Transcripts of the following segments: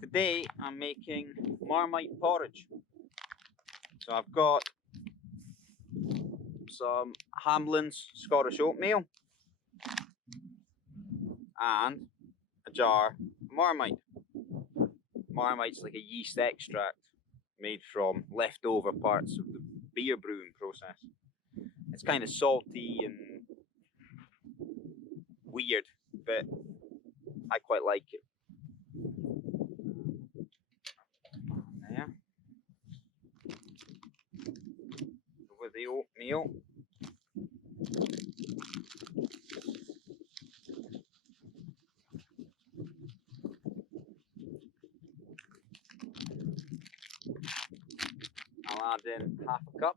Today I'm making Marmite porridge. So I've got some Hamlin's Scottish oatmeal and a jar of Marmite. Marmite's like a yeast extract made from leftover parts of the beer brewing process. It's kind of salty and weird, but I quite like it. There. With the oatmeal. I'll add in half a cup.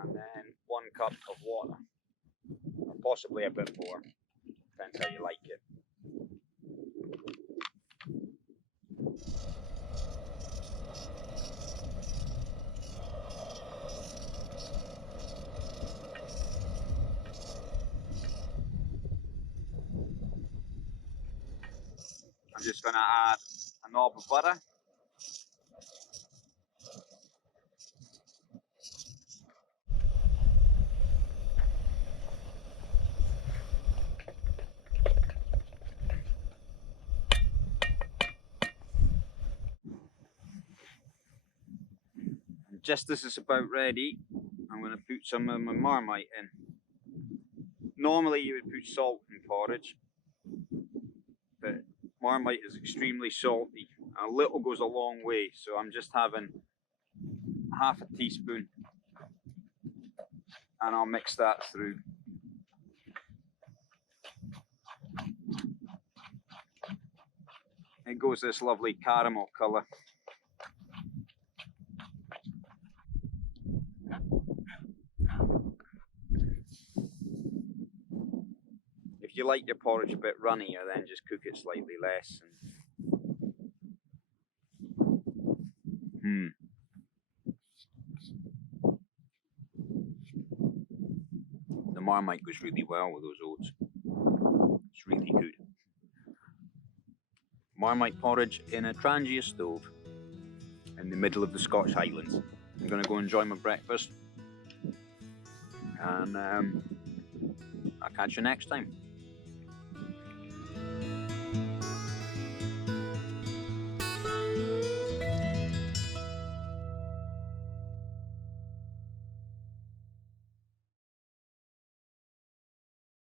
And then 1 cup of water, or possibly a bit more, depends how you like it. I'm just going to add a knob of butter. And just as it's about ready, I'm going to put some of my Marmite in. Normally you would put salt in porridge, but Marmite is extremely salty. A little goes a long way, so I'm just having half a teaspoon and I'll mix that through. It goes this lovely caramel colour. If you like your porridge a bit runnier, then just cook it slightly less. The Marmite goes really well with those oats. It's really good. Marmite porridge in a Trangia stove in the middle of the Scottish Highlands. I'm going to go enjoy my breakfast, and I'll catch you next time.